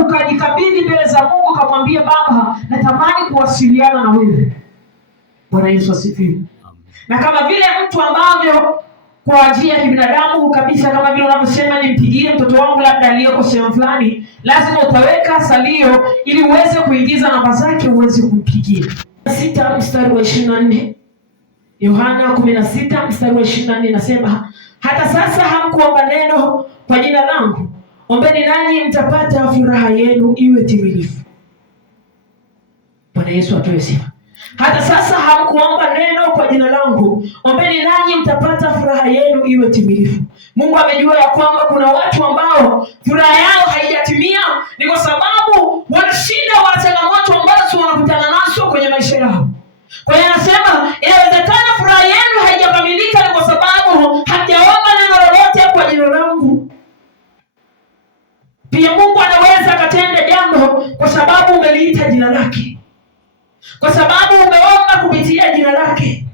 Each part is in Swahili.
ukajikabidhi mbele za Mungu kamwambia, Baba, natamani kuwasiliana na wewe. Bwana Yesu asifiwe. Na kama vile mtu ambavyo kwa ajili ya kibinadamu kabisa, kama vile unavyosema nimpigie mtoto wangu labda aliyeko sehemu fulani, lazima utaweka salio ili uweze kuingiza namba zake uweze kumpigia. 6 mstari wa 24. Yohana 16 mstari wa 24 nasema, hata sasa hamkuomba neno kwa jina langu, ombeni nanyi mtapata furaha yenu iwe timilifu. Bwana Yesu atoe sifa. Hata sasa hamkuomba neno kwa jina langu, ombeni nanyi mtapata furaha yenu iwe timilifu. Mungu amejua ya kwamba kuna watu ambao furaha yao haijatimia ni kwa sababu wanashinda wana changamoto ambazo wanakutana nazo kwenye maisha yao. Kwa hiyo anasema inawezekana furaha yenu haijakamilika ni kwa sababu hamjaomba neno lolote kwa jina langu. Pia Mungu anaweza akatenda jambo kwa sababu umeliita jina lake, kwa sababu umeomba kupitia jina lake,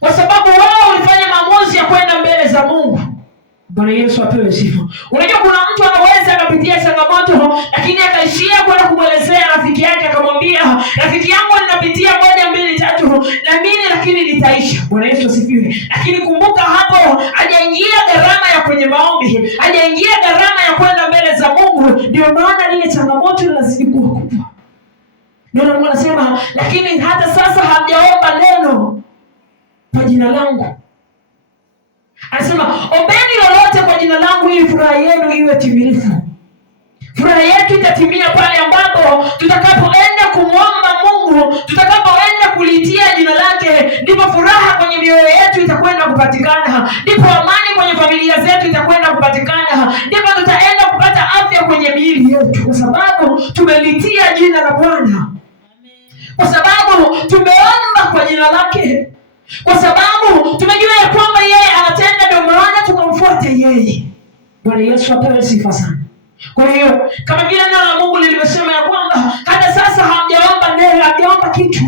kwa sababu wewe ulifanya maamuzi ya kwenda mbele za Mungu. Bwana Yesu apewe sifa. Unajua kuna mtu anaweza akapitia changamoto lakini akaishia kwenda kumwelezea rafiki yake, akamwambia, rafiki yangu ninapitia 1 2 3 na mimi lakini nitaisha. Bwana Yesu asifiwe. Lakini kumbuka hapo hajaingia gharama ya kwenye maombi, hajaingia gharama ya kwenda mbele za Mungu, ndio maana ile changamoto inazidi kuwa kubwa. Ndio Mungu anasema, lakini hata sasa hamjaomba neno kwa jina langu. Anasema ombeni lolote kwa jina langu ili furaha yenu iwe timilifu. Furaha yetu itatimia pale ambapo tutakapoenda kumwomba Mungu, tutakapoenda kulitia jina lake, ndipo furaha kwenye mioyo yetu itakwenda kupatikana, ndipo amani kwenye familia zetu itakwenda kupatikana, ndipo tutaenda kupata afya kwenye miili yetu, kwa sababu tumelitia jina la Bwana, kwa sababu tumeomba kwa jina lake, kwa sababu tumejua ya kwamba yeye anatenda, ndio maana tukamfuata yeye. Bwana Yesu apewe sifa sana. Kwa hiyo kama vile neno la Mungu lilivyosema ya kwamba hata sasa hamjaomba neno, hamjaomba kitu.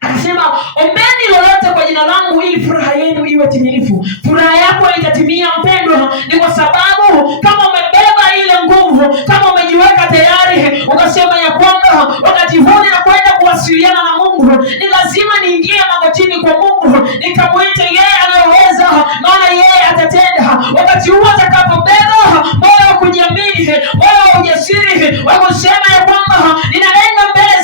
Akasema ombeni lolote kwa jina langu ili furaha yenu iwe timilifu. Furaha yako itatimia mpendwa, ni kwa sababu kama umebeba ile nguvu, kama umejiweka tayari, ukasema ya kwamba wakati huu ninakwenda kuwasiliana na Mungu, ni lazima niingie magotini kwa Mungu, nikamwite yeye anayeweza, maana yeye atatenda. Wakati huu atakapobeba moyo wa kujiamini, moyo wa ujasiri, wa kusema ya kwamba ninaenda mbele